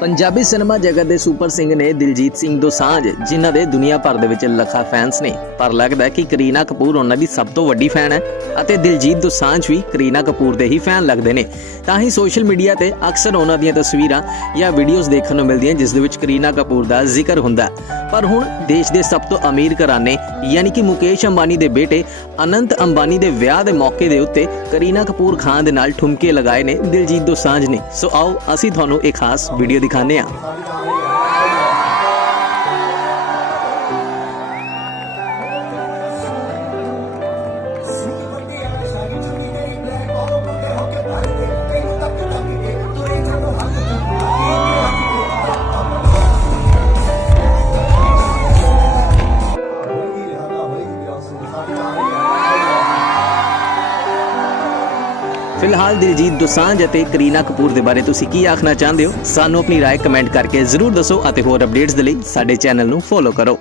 Punjabi cinema ਜਗਤ ਦੇ super Singh ਨੇ ਦਿਲਜੀਤ ਸਿੰਘ ਦੋਸਾਂਝ ਜਿਨ੍ਹਾਂ ਦੇ ਦੁਨੀਆ ਭਰ ਦੇ ਵਿੱਚ ਲੱਖਾਂ ਫੈਨਸ ਨੇ। ਪਰ ਲੱਗਦਾ ਹੈ ਕਿ ਕਰੀਨਾ ਕਪੂਰ ਉਹਨਾਂ ਦੀ ਸਭ ਤੋਂ ਵੱਡੀ ਫੈਨ ਹੈ ਅਤੇ ਦਿਲਜੀਤ ਦੋਸਾਂਝ ਵੀ ਕਰੀਨਾ ਕਪੂਰ ਦੇ ਹੀ ਫੈਨ ਲੱਗਦੇ ਨੇ। ਤਾਂ ਹੀ ਸੋਸ਼ਲ ਮੀਡੀਆ ਤੇ ਅਕਸਰ ਉਹਨਾਂ ਦੀਆਂ ਤਸਵੀਰਾਂ ਜਾਂ ਵੀਡੀਓਜ਼ ਦੇਖਣ ਨੂੰ ਮਿਲਦੀਆਂ, ਜਿਸ ਦੇ ਵਿੱਚ ਕਰੀਨਾ ਕਪੂਰ ਦਾ ਜ਼ਿਕਰ ਹੁੰਦਾ ਪਰ ਹੁਣ ਦੇਸ਼ ਦੇ ਸਭ ਤੋਂ ਅਮੀਰ ਘਰਾਣੇ, ਯਾਨੀ ਕਿ ਮੁਕੇਸ਼ ਅੰਬਾਨੀ ਦੇ ਬੇਟੇ ਅਨੰਤ ਅੰਬਾਨੀ ਦੇ ਵਿਆਹ ਦੇ ਮੌਕੇ ਦੇ ਉੱਤੇ ਕਰੀਨਾ ਕਪੂਰ ਖਾਨ ਦੇ ਨਾਲ ਠੁਮਕੇ ਲਗਾਏ ਨੇ ਦਿਲਜੀਤ ਦੋਸਾਂਝ ਨੇ। ਸੋ ਆਓ, ਅਸੀਂ ਤੁਹਾਨੂੰ ਇੱਕ ਖਾਸ ਵੀਡੀਓ ਦਿਖਾਉਂਦੇ ਹਾਂ ਫਿਲਹਾਲ ਦਿਲਜੀਤ ਦੋਸਾਂਝ ਅਤੇ ਕਰੀਨਾ ਕਪੂਰ ਦੇ ਬਾਰੇ ਤੁਸੀਂ ਕੀ ਆਖਣਾ ਚਾਹੁੰਦੇ ਹੋ ਸਾਨੂੰ ਆਪਣੀ رائے ਕਮੈਂਟ ਕਰਕੇ ਜ਼ਰੂਰ ਦੱਸੋ ਅਤੇ ਹੋਰ ਅਪਡੇਟਸ ਦੇ ਲਈ ਸਾਡੇ ਚੈਨਲ ਨੂੰ ਫੋਲੋ ਕਰੋ